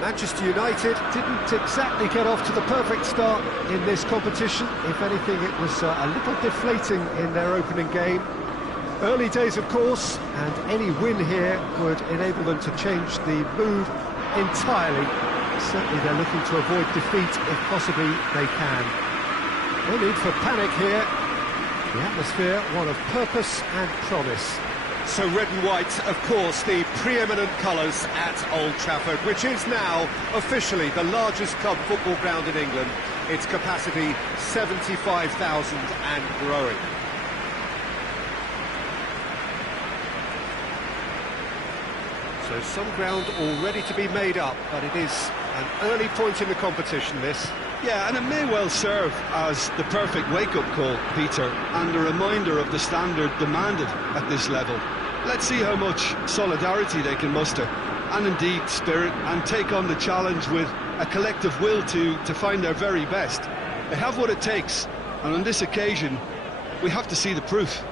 Manchester United didn't exactly get off to the perfect start in this competition. If anything, it was a little deflating in their opening game. Early days, of course, and any win here would enable them to change the mood entirely. Certainly they're looking to avoid defeat if possibly they can. No need for panic here. The atmosphere, one of purpose and promise. So red and white, of course, the preeminent colours at Old Trafford, which is now officially the largest club football ground in England. Its capacity 75,000 and growing. So some ground all ready to be made up, but it is an early point in the competition, this. Yeah, and it may well serve as the perfect wake-up call, Peter, and a reminder of the standard demanded at this level. Let's see how much solidarity they can muster, and indeed spirit, and take on the challenge with a collective will to find their very best. They have what it takes, and on this occasion, we have to see the proof.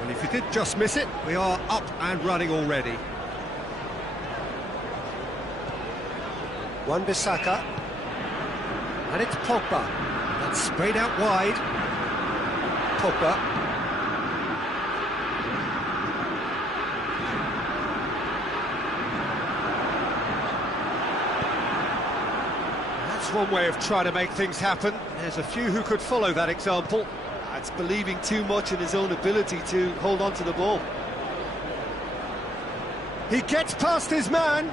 Well, if you did just miss it, we are up and running already. Wan-Bissaka. And it's Pogba. That's sprayed out wide. Pogba. That's one way of trying to make things happen. There's a few who could follow that example. That's believing too much in his own ability to hold on to the ball. He gets past his man.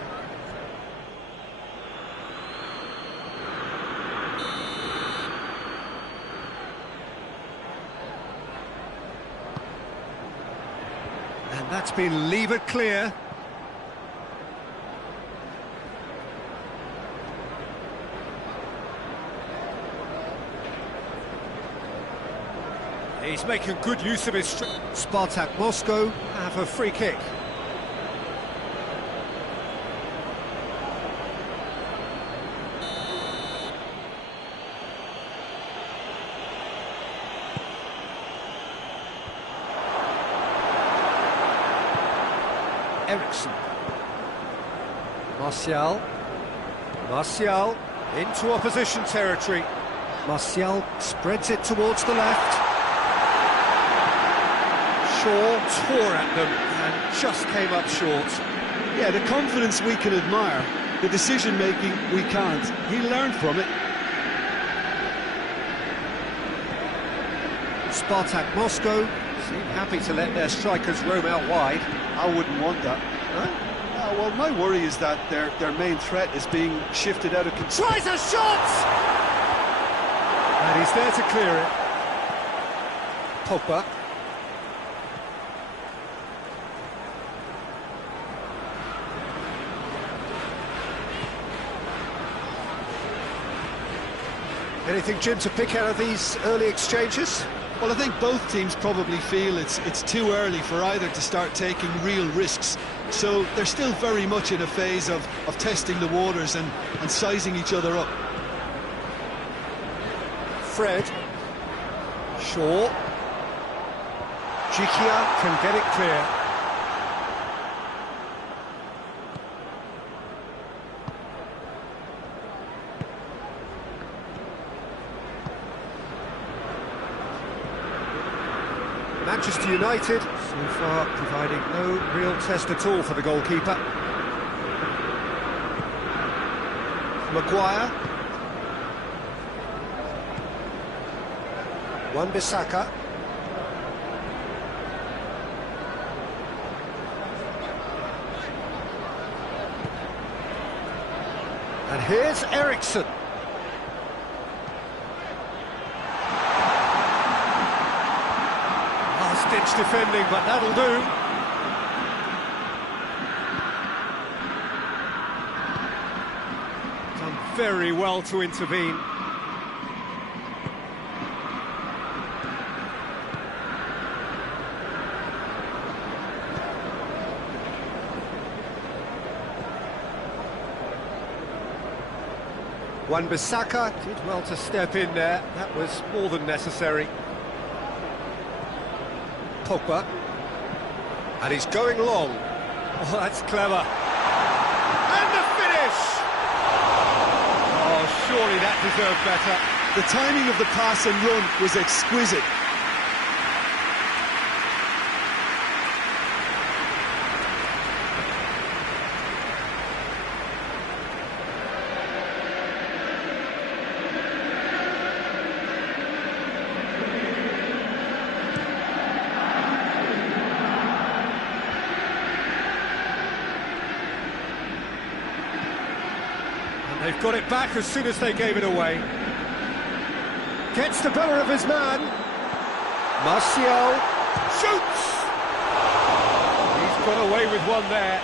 And that's been levered clear. He's making good use of his Spartak Moscow have a free kick. Eriksen. Martial into opposition territory. Martial spreads it towards the left. Shaw tore at them and just came up short. Yeah, the confidence we can admire, the decision-making we can't. He learned from it. Spartak Moscow seem happy to let their strikers roam out wide. I wouldn't want that. Huh? Well, my worry is that their main threat is being shifted out of control. Tries a shot! And he's there to clear it. Pogba. Anything, Jim, to pick out of these early exchanges? Well, I think both teams probably feel it's too early for either to start taking real risks. So they're still very much in a phase of testing the waters and sizing each other up. Fred. Shaw. Jikia can get it clear. Manchester United, so far providing no real test at all for the goalkeeper. Maguire. Wan-Bissaka. And here's Eriksen. Last-ditch defending, but that'll do. Done very well to intervene. Wan-Bissaka did well to step in there. That was more than necessary. Pogba. And he's going long. Oh, that's clever. And the finish! finish! Oh, surely that deserved better. The timing of the pass and run was exquisite. They've got it back as soon as they gave it away. Gets the better of his man. Martial shoots! He's got away with one there.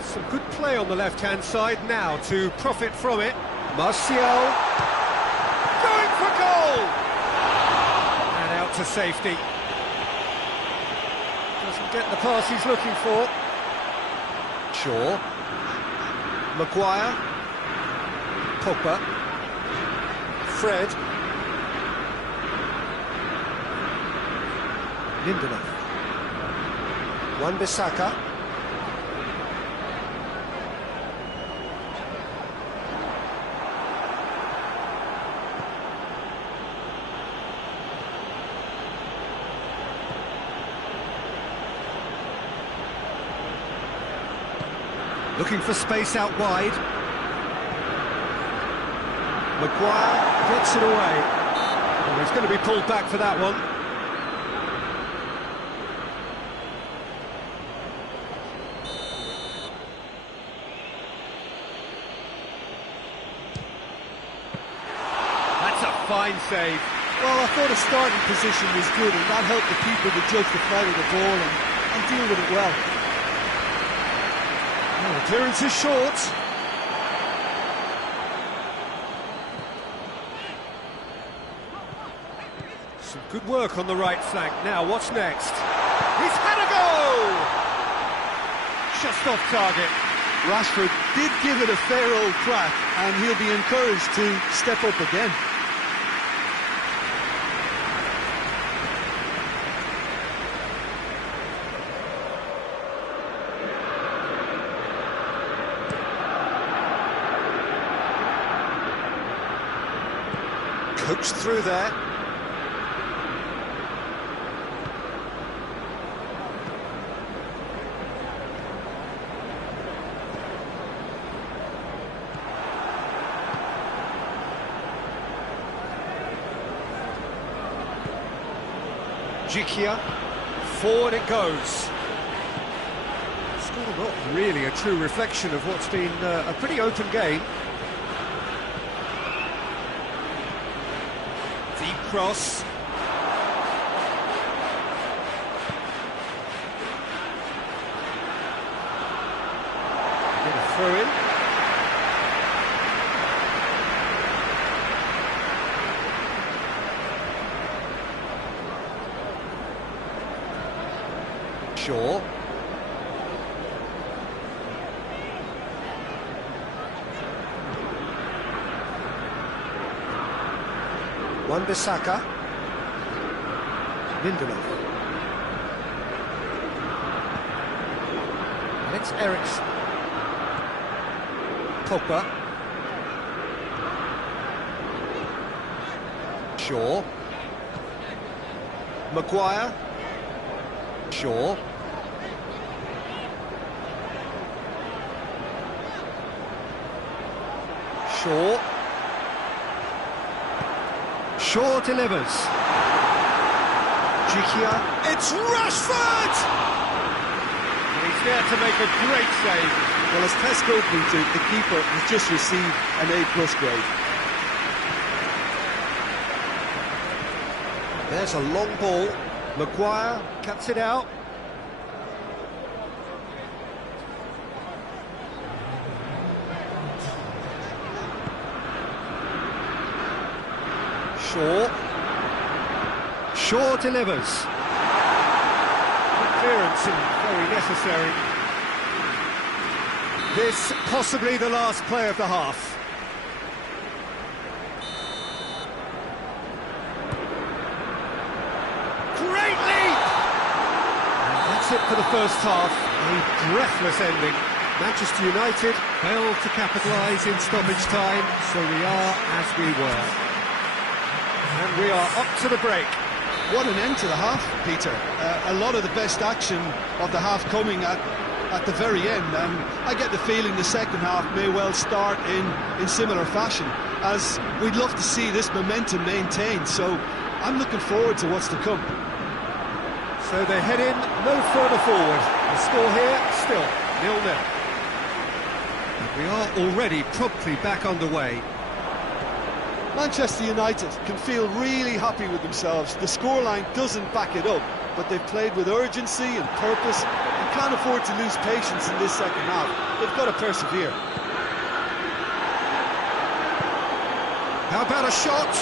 Some good play on the left-hand side now to profit from it. Martial Going for goal! And out to safety. doesn't get the pass he's looking for. Shaw. Maguire. Pogba. Fred. Lindelof. Wan-Bissaka. Looking for space out wide. Maguire gets it away. Well, he's going to be pulled back for that one. That's a fine save. Well, I thought the starting position was good, and that helped the keeper to judge the flight of the ball and deal with it well. Oh, clearance is short. Some good work on the right flank. Now, what's next? He's had a go! Just off target. Rashford did give it a fair old crack, and he'll be encouraged to step up again. Coached through there. Jikia. Forward it goes. Score not really a true reflection of what's been a pretty open game. Deep cross. Get a throw in. Shaw. Wan-Bissaka. Lindelof. Alex Eriksen. Pogba. Shaw. Maguire. Shaw. Shaw. Shaw delivers. Jikia. It's Rashford! And he's there to make a great save. Well, as test opening to the keeper has just received an A+ grade. There's a long ball. Maguire cuts it out. Shaw. Shaw delivers. Good clearance and very necessary. This possibly the last play of the half. Great leap! And that's it for the first half. A breathless ending. Manchester United failed to capitalise in stoppage time, so we are as we were. And we are up to the break. What an end to the half, Peter. A lot of the best action of the half coming at the very end, and I get the feeling the second half may well start in similar fashion, as we'd love to see this momentum maintained, so I'm looking forward to what's to come. So they head in no further forward. The score here still 0-0. We are already promptly back underway. Manchester United can feel really happy with themselves. The scoreline doesn't back it up, but they've played with urgency and purpose and can't afford to lose patience in this second half. They've got to persevere. How about a shot?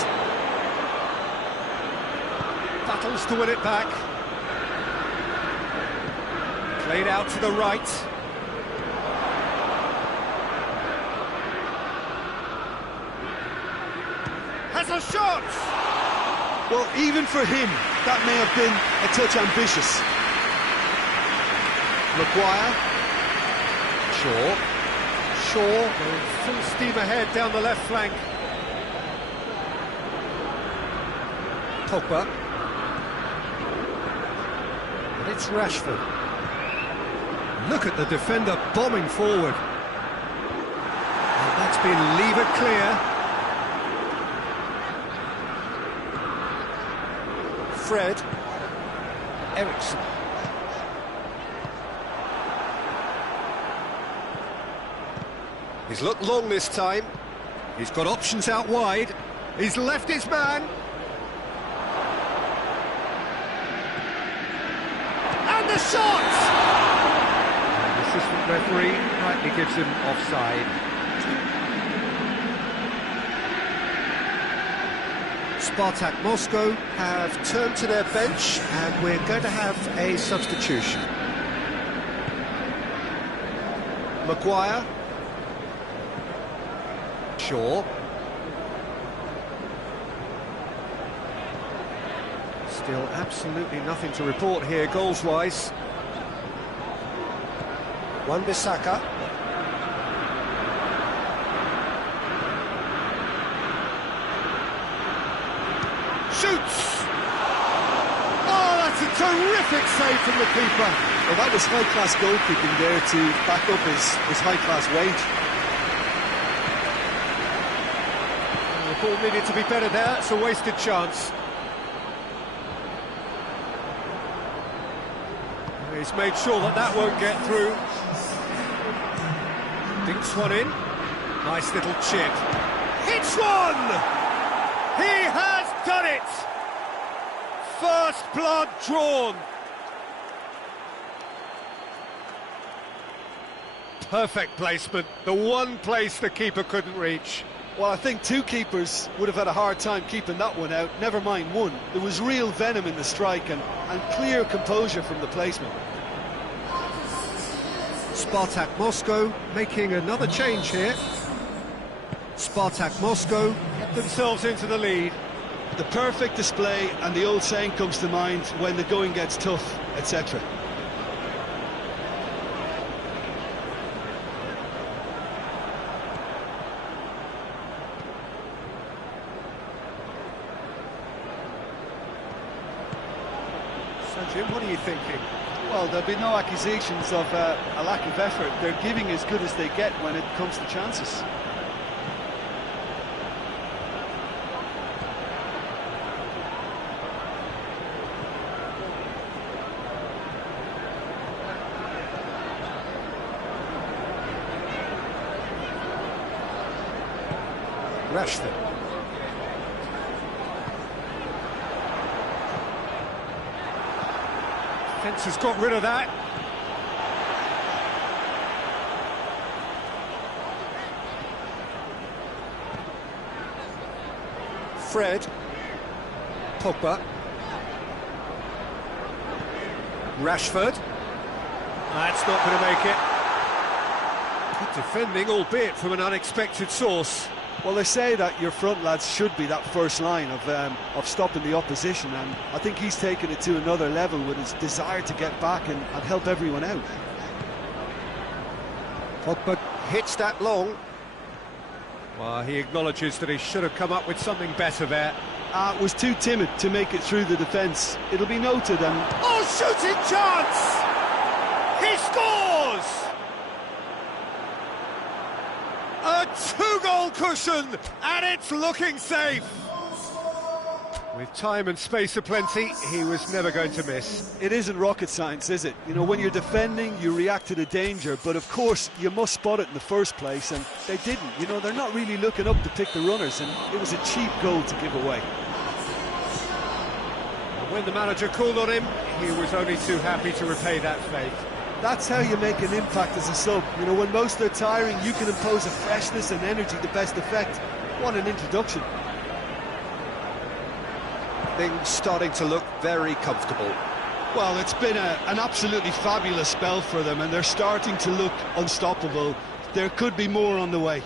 Battles to win it back. Played out to the right. Has a shot! Well, even for him, that may have been a touch ambitious. Maguire. Shaw going full steam ahead down the left flank. Pogba. And it's Rashford. Look at the defender bombing forward. And that's been levered clear. Fred. Eriksen. He's looked long this time. He's got options out wide. He's left his man. And the shot! And the assistant referee rightly gives him offside. Spartak Moscow have turned to their bench, and we're going to have a substitution. Maguire. Shaw. Still absolutely nothing to report here goals-wise. Wan-Bissaka. Shoots! Oh, that's a terrific save from the keeper. Well, that was high-class goalkeeping there to back up his high-class wage. The ball needed to be better there. It's a wasted chance. He's made sure that that won't get through. Dinks one in. Nice little chip. Hits one! He has done it! First blood drawn. Perfect placement. The one place the keeper couldn't reach. Well, I think two keepers would have had a hard time keeping that one out, never mind one. There was real venom in the strike and clear composure from the placement. Spartak Moscow making another change here. Spartak Moscow get themselves into the lead. The perfect display, and the old saying comes to mind, when the going gets tough, etc. So Jim, what are you thinking? Well, there'll be no accusations of a lack of effort. They're giving as good as they get when it comes to chances. Rashford. Defence has got rid of that. Fred. Pogba. Rashford. That's not going to make it. Good defending, albeit from an unexpected source. Well, they say that your front lads should be that first line of stopping the opposition, and I think he's taken it to another level with his desire to get back and help everyone out. Pogba hits that long. Well, he acknowledges that he should have come up with something better there. Was too timid to make it through the defence. It'll be noted. And oh, shooting chance! He scores! A two-goal cushion, and it's looking safe. With time and space aplenty, he was never going to miss. It isn't rocket science, is it? You know, when you're defending, you react to the danger, but of course, you must spot it in the first place, and they didn't. You know, they're not really looking up to pick the runners, and it was a cheap goal to give away. And when the manager called on him, he was only too happy to repay that faith. That's how you make an impact as a sub. You know, when most are tiring, you can impose a freshness and energy to best effect. What an introduction. Things starting to look very comfortable. Well, it's been an absolutely fabulous spell for them, and they're starting to look unstoppable. There could be more on the way.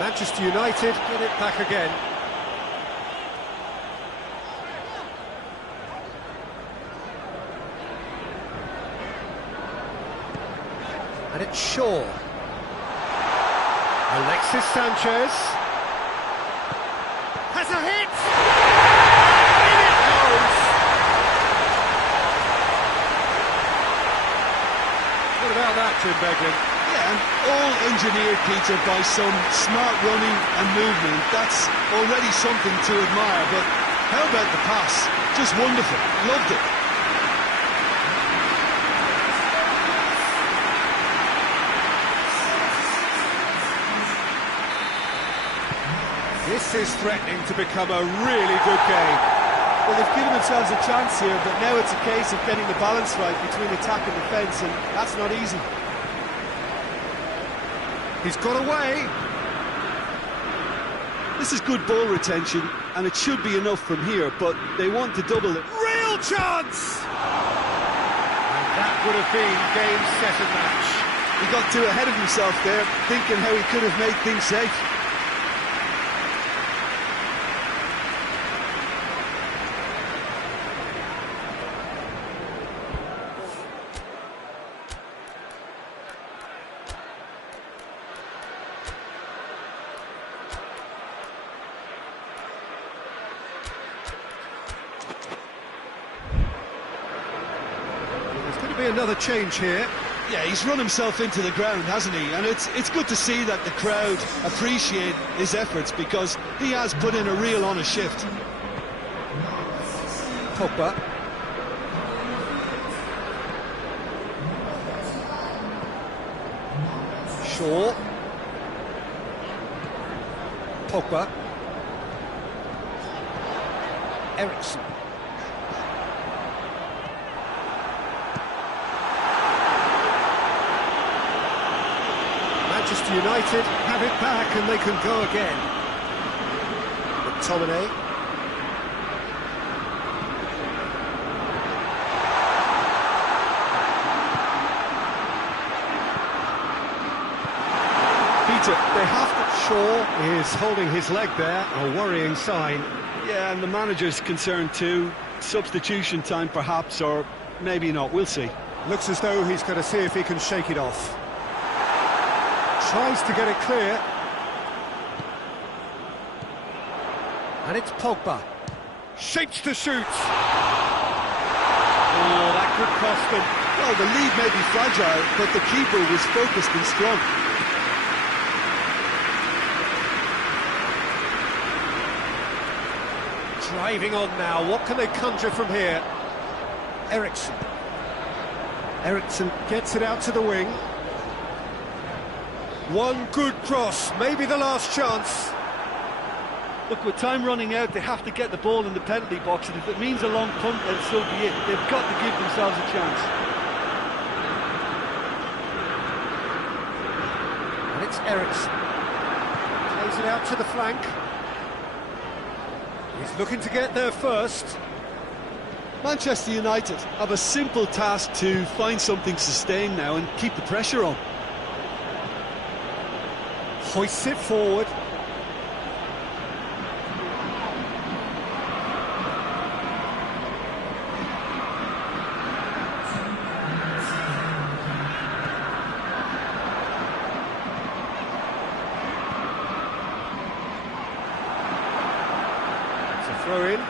Manchester United get it back again. And it's Shaw. Alexis Sanchez has a hit! In it goes! What about that, Jim Beglin? Yeah, and all engineered, Peter, by some smart running and movement. That's already something to admire, but how about the pass? Just wonderful. Loved it. This is threatening to become a really good game. Well, they've given themselves a chance here, but now it's a case of getting the balance right between attack and defence, and that's not easy. He's got away. This is good ball retention, and it should be enough from here, but they want to double it. Real chance! And that would have been game, set and match. He got too ahead of himself there, thinking how he could have made things safe. Be another change here. Yeah, he's run himself into the ground, hasn't he? And it's good to see that the crowd appreciate his efforts, because he has put in a real honest shift. Pogba. Shaw. Pogba. Eriksen. Manchester United have it back and they can go again. McTominay. Peter, they have to... Shaw is holding his leg there, a worrying sign. Yeah, and the manager's concerned too. Substitution time perhaps, or maybe not, we'll see. Looks as though he's going to see if he can shake it off. Tries to get it clear. And it's Pogba. Shapes to shoot. Oh, that could cost them. Well, the lead may be fragile, but the keeper was focused and strong. Driving on now. What can they conjure from here? Eriksen. Eriksen gets it out to the wing. One good cross, maybe the last chance. Look, with time running out, they have to get the ball in the penalty box, and if it means a long punt, then so be it. They've got to give themselves a chance. And it's Eriksen. Plays it out to the flank. He's looking to get there first. Manchester United have a simple task to find something sustained now and keep the pressure on. Hoists it forward. Throw in.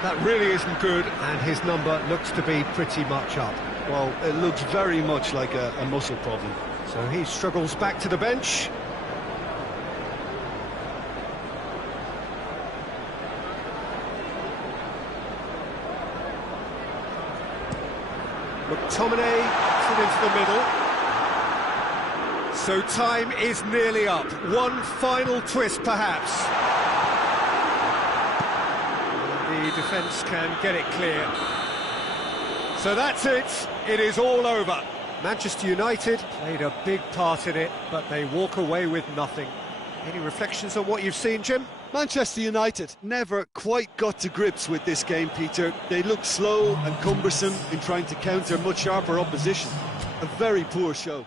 That really isn't good, and his number looks to be pretty much up. Well, it looks very much like a muscle problem. So he struggles back to the bench. McTominay puts it into the middle. So time is nearly up. One final twist, perhaps. The defence can get it clear. So that's it. It is all over. Manchester United played a big part in it, but they walk away with nothing. Any reflections on what you've seen, Jim? Manchester United never quite got to grips with this game, Peter. They looked slow and cumbersome in trying to counter much sharper opposition. A very poor show.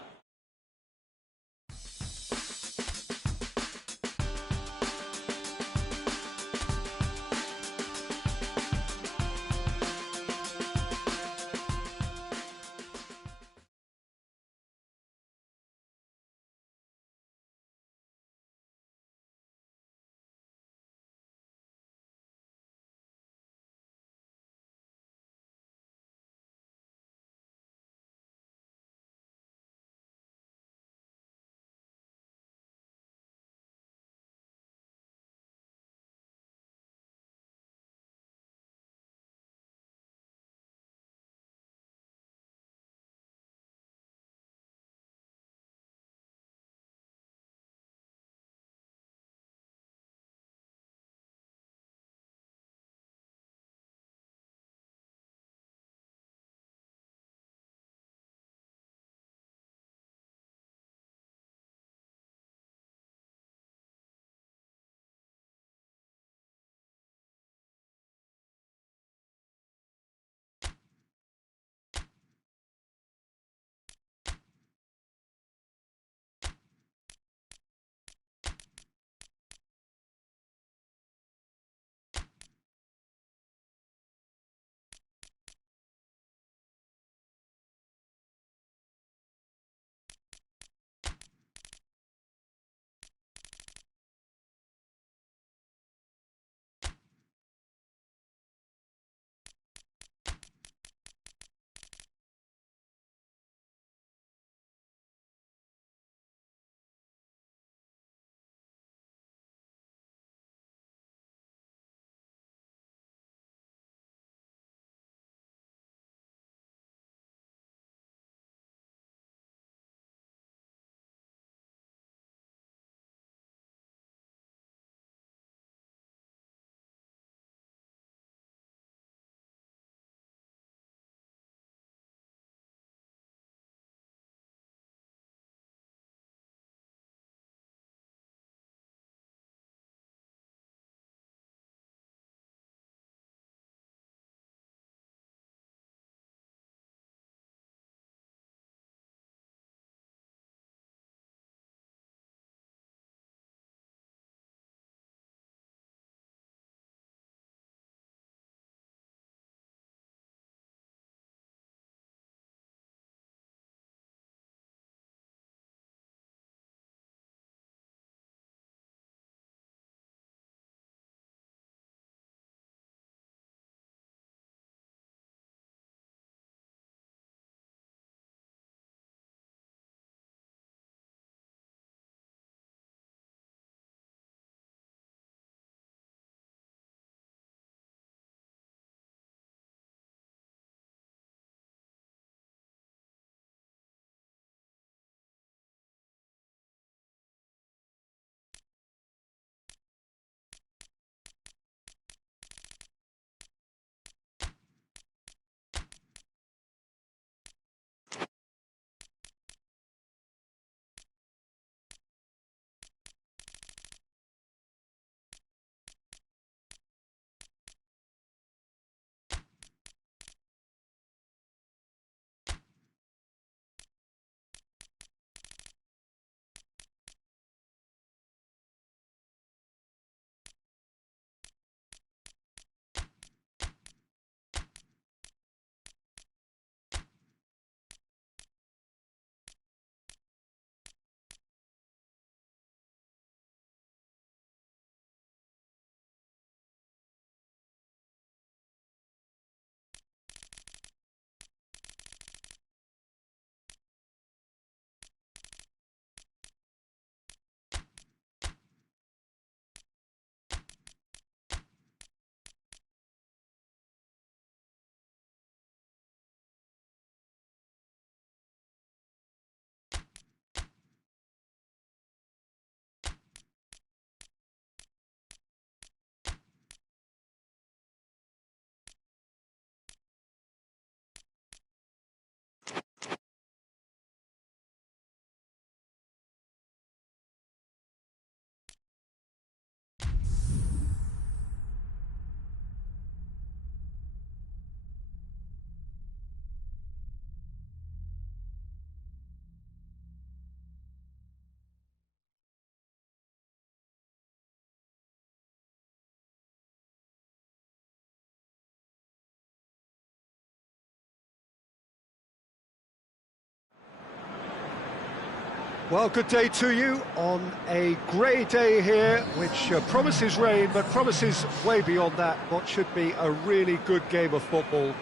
Well, good day to you on a grey day here, which promises rain, but promises way beyond that what should be a really good game of football.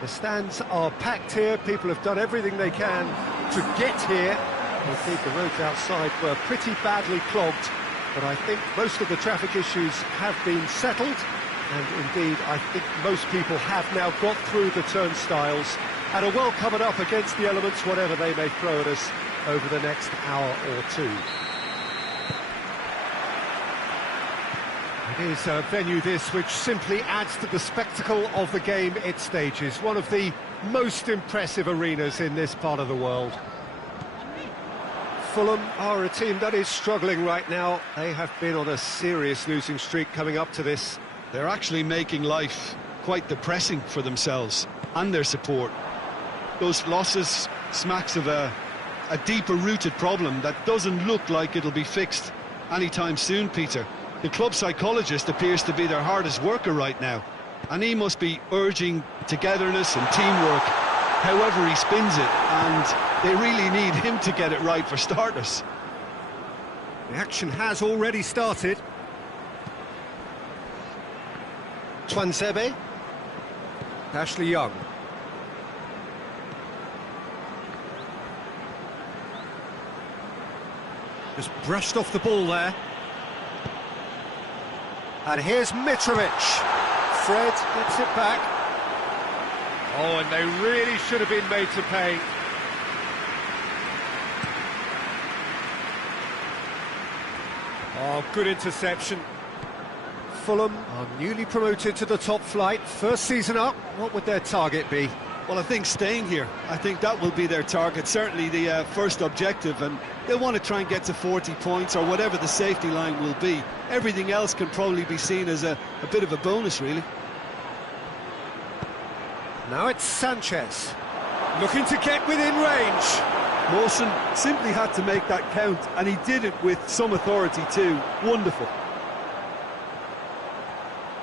The stands are packed here, people have done everything they can to get here. Indeed, the roads outside were pretty badly clogged, but I think most of the traffic issues have been settled, and indeed, I think most people have now got through the turnstiles and are well covered up against the elements, whatever they may throw at us over the next hour or two. It is a venue this which simply adds to the spectacle of the game it stages. One of the most impressive arenas in this part of the world. Fulham are a team that is struggling right now. They have been on a serious losing streak coming up to this. They're actually making life quite depressing for themselves and their support. Those losses smacks of a deeper-rooted problem that doesn't look like it'll be fixed anytime soon, Peter. The club psychologist appears to be their hardest worker right now, and he must be urging togetherness and teamwork however he spins it, and they really need him to get it right for starters. The action has already started. Tuanzebe. Ashley Young. Just brushed off the ball there. And here's Mitrovic. Fred gets it back. Oh, and they really should have been made to pay. Oh, good interception. Fulham are newly promoted to the top flight. First season up, what would their target be? Well, I think staying here, I think that will be their target, certainly the first objective, and they'll want to try and get to 40 points or whatever the safety line will be. Everything else can probably be seen as a bit of a bonus, really. Now it's Sanchez. Looking to get within range. Mawson simply had to make that count, and he did it with some authority too. Wonderful.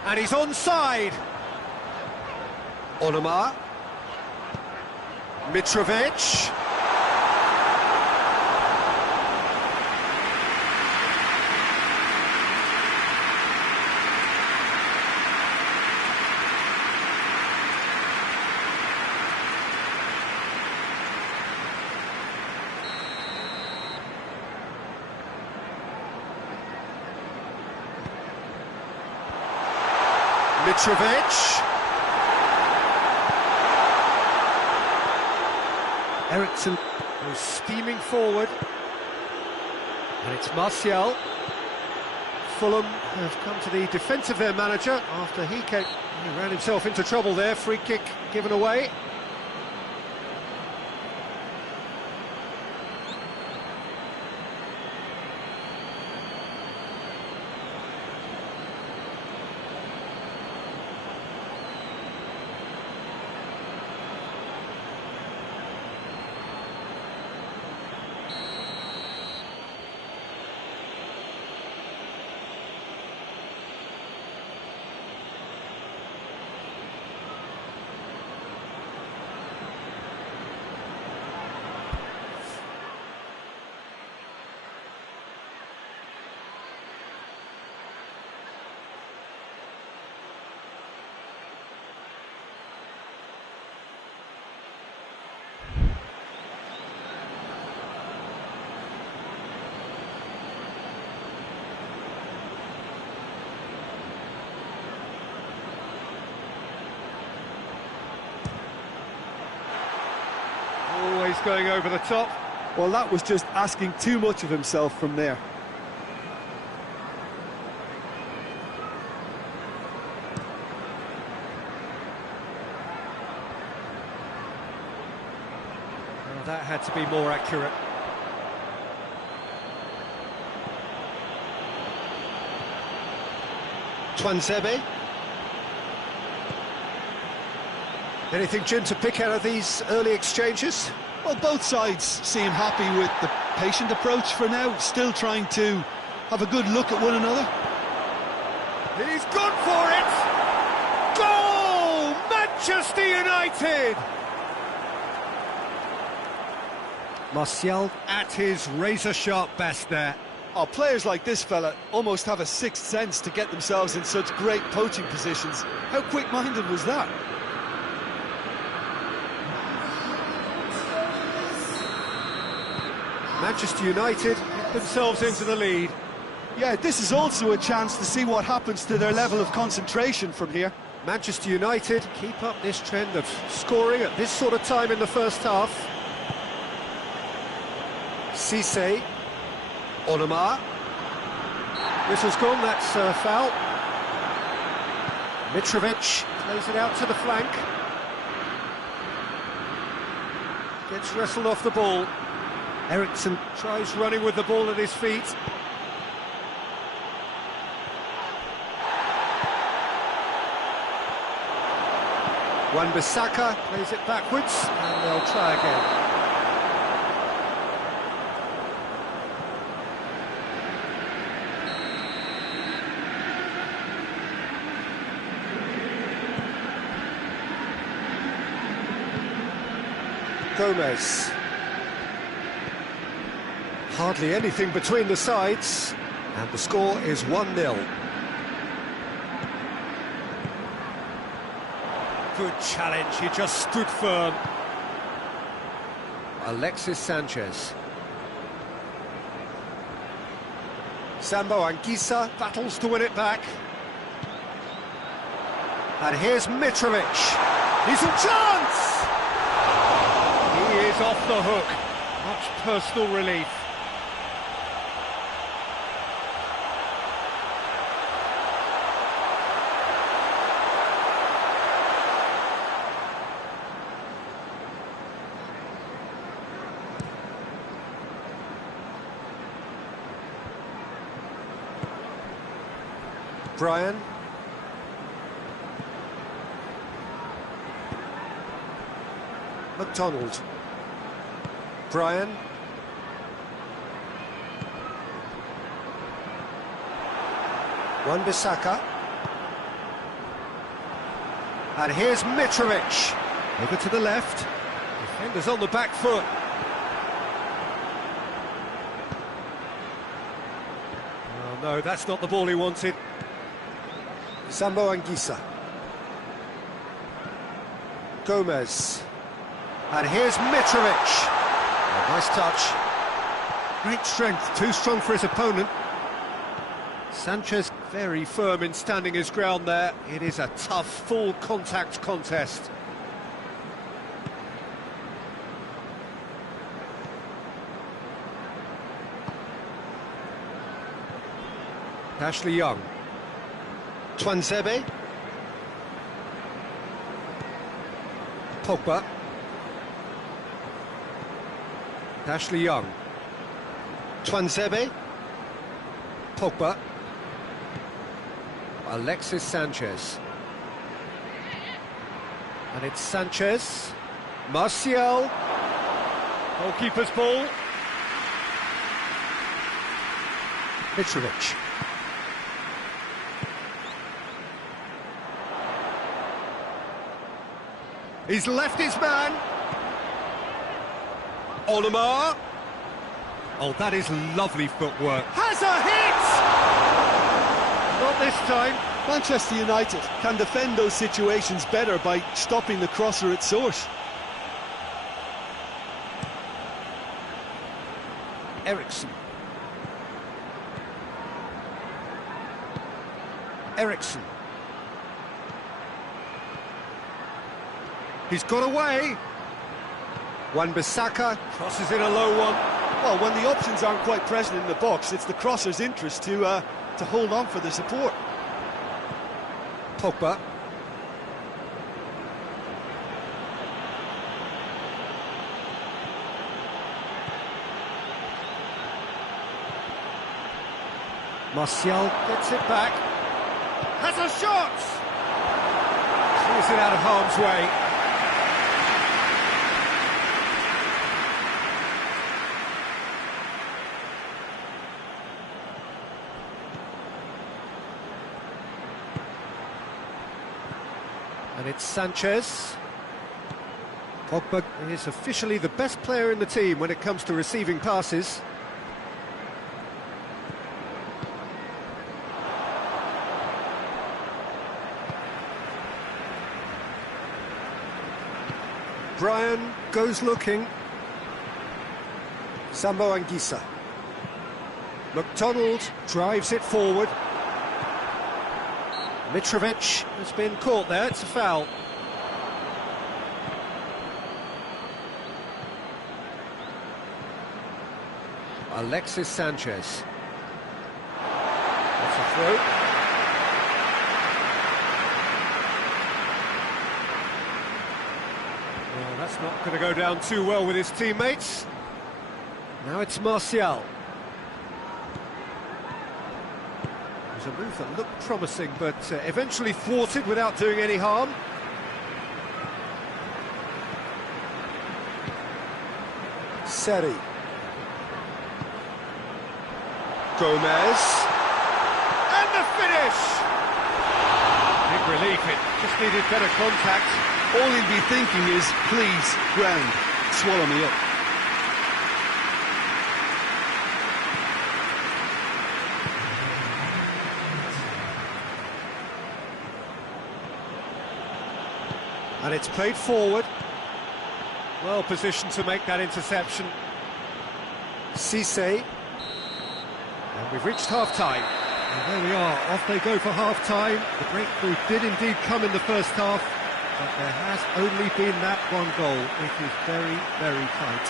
And he's onside. Onomar. Mitrovic. Mitrovic. Eriksson goes steaming forward. And it's Martial. Fulham have come to the defence of their manager after he ran himself into trouble there. Free kick given away. Always going over the top. Well, that was just asking too much of himself from there. Well, that had to be more accurate. Tuanzebe. Anything, Jim, to pick out of these early exchanges? Well, both sides seem happy with the patient approach for now, still trying to have a good look at one another. He's gone for it! Goal! Manchester United! Martial. At his razor-sharp best there. Oh, players like this fella almost have a sixth sense to get themselves in such great poaching positions. How quick-minded was that? Manchester United get themselves into the lead. Yeah, this is also a chance to see what happens to their level of concentration from here. Manchester United keep up this trend of scoring at this sort of time in the first half. Cisse. Onomar. Whistle's gone, that's a foul. Mitrovic plays it out to the flank. Gets wrestled off the ball. Eriksen tries running with the ball at his feet. Wan-Bissaka plays it backwards, and they'll try again. Gomez. Hardly anything between the sides, and the score is 1-0. Good challenge, he just stood firm. Alexis Sanchez. Sambo Anguissa battles to win it back. And here's Mitrovic. He's a chance! He is off the hook. Much personal relief. Brian. McDonald. Brian. Wan-Bissaka. And here's Mitrovic. Over to the left. Defenders on the back foot. Oh no, that's not the ball he wanted. Sambo Anguissa. Gomez. And here's Mitrovic. Oh, nice touch. Great strength, too strong for his opponent. Sanchez very firm in standing his ground there. It is a tough, full contact contest. Ashley Young. Tuanzebe. Pogba. Ashley Young. Tuanzebe. Pogba. Alexis Sanchez. And it's Sanchez. Martial. Goalkeeper's ball. Mitrovic. He's left his man. Onomar. Oh, that is lovely footwork. Has a hit! Not this time. Manchester United can defend those situations better by stopping the crosser at source. Eriksen. Eriksen. He's got away. Wan-Bissaka. Crosses in a low one. Well, when the options aren't quite present in the box, it's the crosser's interest to hold on for the support. Pogba. Martial gets it back. Has a shot! Clears it out of harm's way. And it's Sanchez. Pogba is officially the best player in the team when it comes to receiving passes. Brian goes looking. Sambo Anguissa. McDonald drives it forward. Mitrovic has been caught there, it's a foul. Alexis Sanchez. That's a throw. Well, that's not going to go down too well with his teammates. Now it's Martial. It was a move that looked promising, but eventually thwarted without doing any harm. Seri. Gomez. And the finish! Big relief, it just needed better contact. All he'll be thinking is, please, ground, swallow me up. And it's played forward. Well positioned to make that interception. Cisse. And we've reached half-time. And there we are, off they go for half-time. The breakthrough did indeed come in the first half, but there has only been that one goal. It is very, very tight.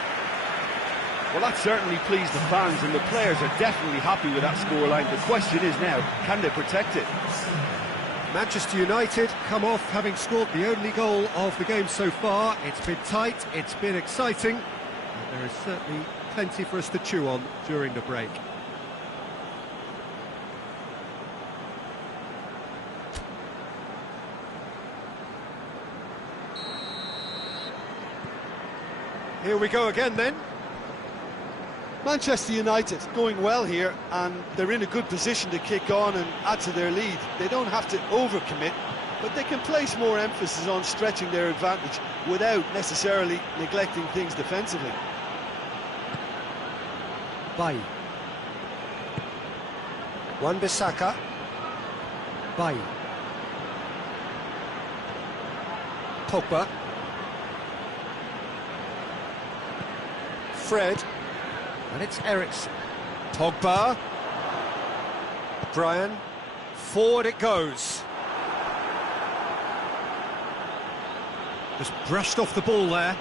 Well, that certainly pleased the fans, and the players are definitely happy with that scoreline. The question is now, can they protect it? Manchester United come off having scored the only goal of the game so far. It's been tight, it's been exciting, and there is certainly plenty for us to chew on during the break. Here we go again then. Manchester United going well here, and they're in a good position to kick on and add to their lead. They don't have to overcommit, but they can place more emphasis on stretching their advantage without necessarily neglecting things defensively. Bailly. Wan-Bissaka. Bailly. Pogba. Fred. And it's Eriksen. Pogba. Brian. Forward it goes. Just brushed off the ball there.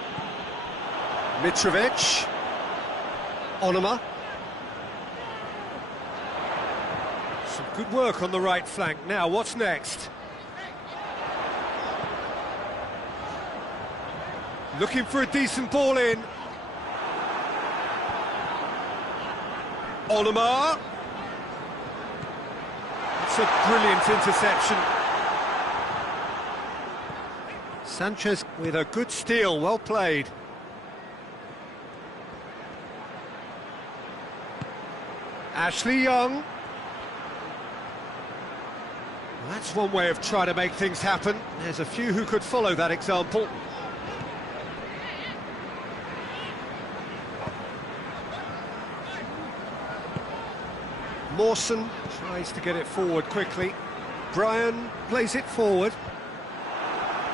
Mitrovic. Onoma. Some good work on the right flank. Now, what's next? Looking for a decent ball in. Onoma. It's a brilliant interception. Sanchez with a good steal, well played. Ashley Young. Well, that's one way of trying to make things happen. There's a few who could follow that example. Mawson tries to get it forward quickly. Brian plays it forward.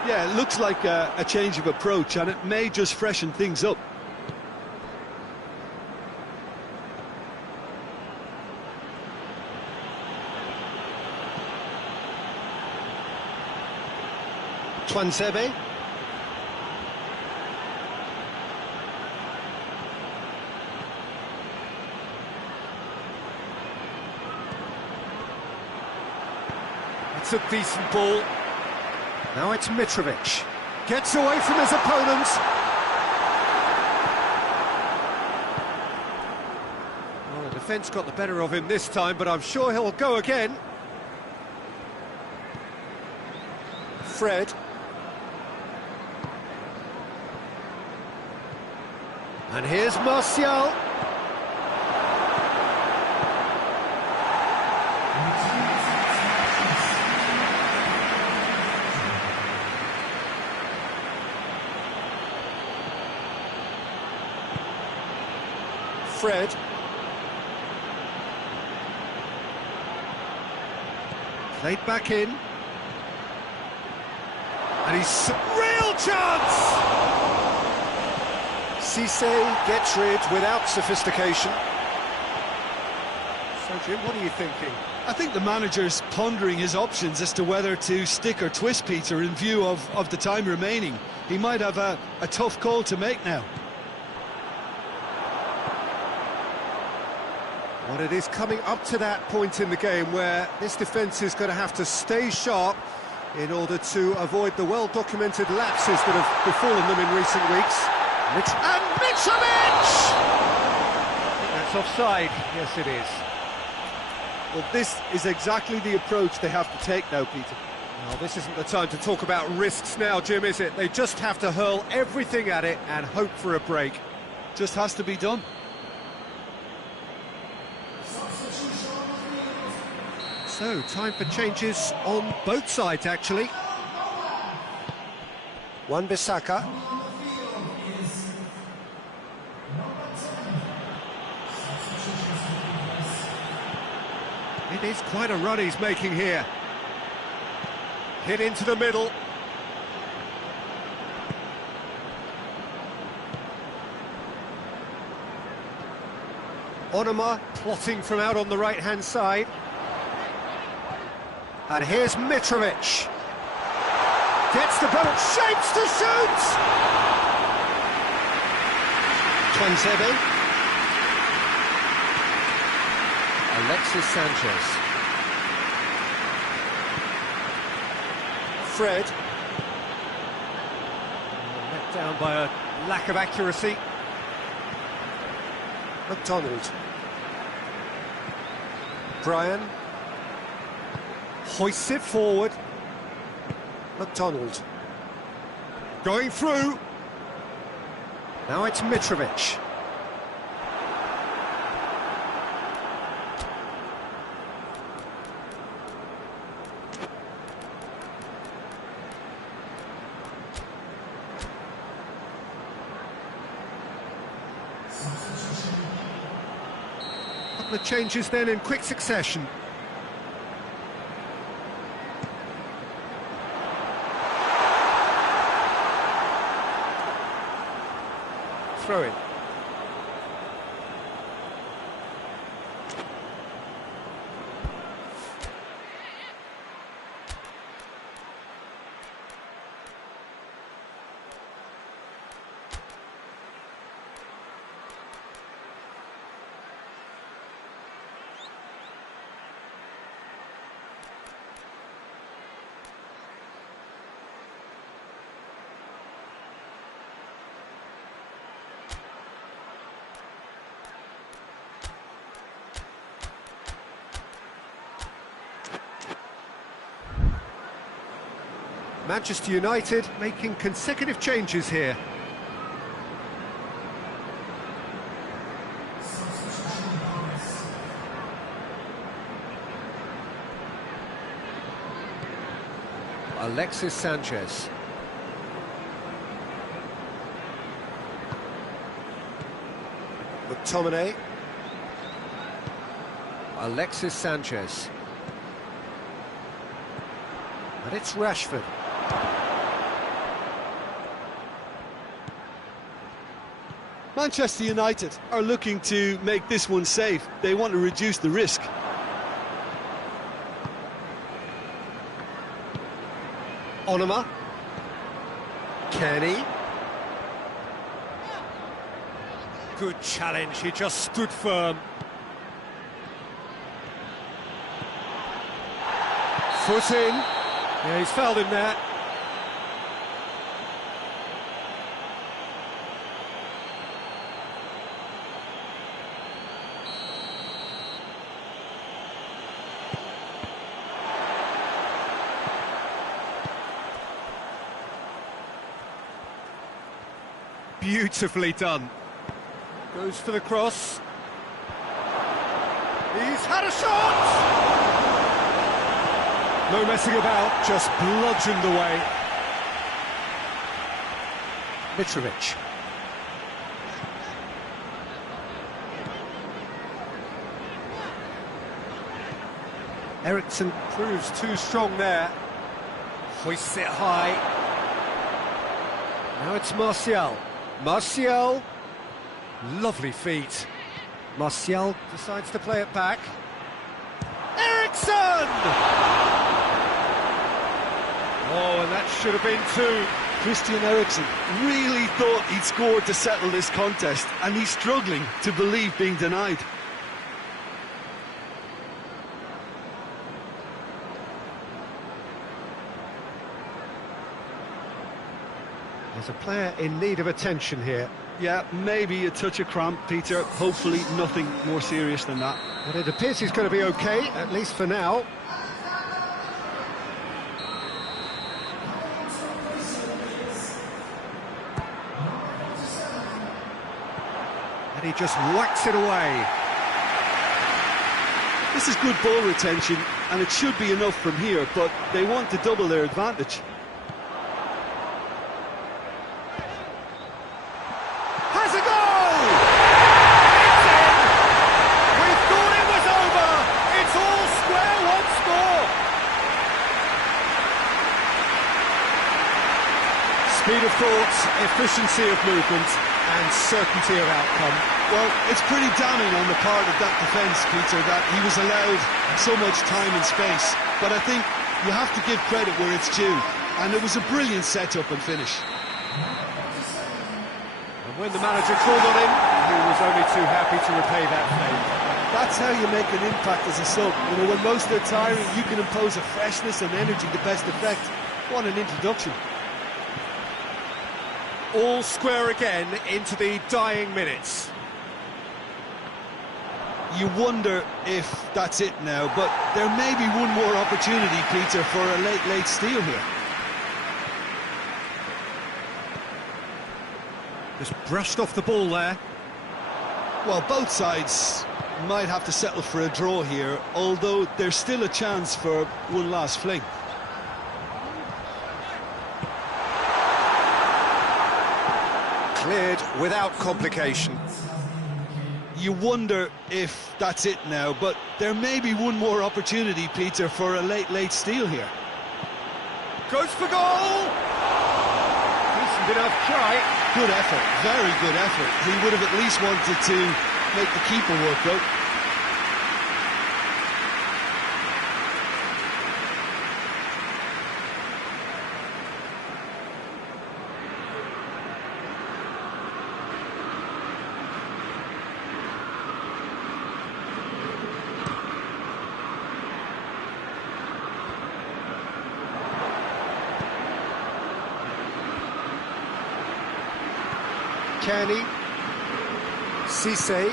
Yeah, it looks like a change of approach, and it may just freshen things up. Tuanzebe. It's a decent ball. Now it's Mitrovic. Gets away from his opponent. Well, the defence got the better of him this time, but I'm sure he'll go again. Fred. And here's Martial. Fred. Played back in. And he's... real chance! Cisse gets rid without sophistication. So, Jim, what are you thinking? I think the manager's pondering his options as to whether to stick or twist Peter in view of the time remaining. He might have a tough call to make now. Well, it is coming up to that point in the game where this defence is going to have to stay sharp in order to avoid the well-documented lapses that have befallen them in recent weeks. And Mitrovic! That's offside. Yes, it is. Well, this is exactly the approach they have to take now, Peter. Well, this isn't the time to talk about risks now, Jim, is it? They just have to hurl everything at it and hope for a break. Just has to be done. So, time for changes on both sides, actually. Wan-Bissaka. It is quite a run he's making here. Hit into the middle. Onoma plotting from out on the right-hand side. And here's Mitrovic. Gets the ball, shapes to shoot! Tuanzebe. Alexis Sanchez. Fred. Let down by a lack of accuracy. McDonald. Brian. Hoists it forward. McDonald. Going through. Now it's Mitrovic. Couple of changes then in quick succession. Throw in. Manchester United making consecutive changes here. Alexis Sanchez. McTominay. Alexis Sanchez. And it's Rashford. Manchester United are looking to make this one safe. They want to reduce the risk. Onoma. Kenny. Good challenge, he just stood firm. Foot in. Yeah, he's fouled him there. Beautifully done. Goes for the cross. He's had a shot! No messing about, just bludgeoned away. Mitrovic. Eriksson proves too strong there. Hoists it high. Now it's Martial. Martial. Lovely feet. Martial decides to play it back. Eriksson! Oh, and that should have been two. Christian Eriksen really thought he'd scored to settle this contest, and he's struggling to believe being denied. There's a player in need of attention here. Yeah, maybe a touch of cramp, Peter. Hopefully nothing more serious than that. But it appears he's going to be okay, at least for now. And he just whacks it away. This is good ball retention, and it should be enough from here, but they want to double their advantage. Has a goal! It's in! We thought it was over! It's all square once more! Speed of thought, efficiency of movement, and certainty of outcome. Well, it's pretty damning on the part of that defence, Peter, that he was allowed so much time and space. But I think you have to give credit where it's due, and it was a brilliant setup and finish. And when the manager called on him, he was only too happy to repay that favour. That's how you make an impact as a sub. You know, when most are tiring, you can impose a freshness and energy to best effect. What an introduction. All square again into the dying minutes. You wonder if that's it now, but there may be one more opportunity, Peter, for a late steal here. Just brushed off the ball there. Well, both sides might have to settle for a draw here, although there's still a chance for one last fling. Cleared without complication. You wonder if that's it now, but there may be one more opportunity, Peter, for a late steal here. Goes for goal! Decent enough try. Good effort, very good effort. He would have at least wanted to make the keeper work, though. Kearney, Cisse,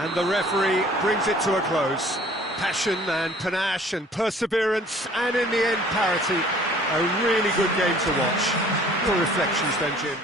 And the referee brings it to a close. Passion and panache and perseverance, and in the end parity. A really good game to watch. Your reflections then, Jim?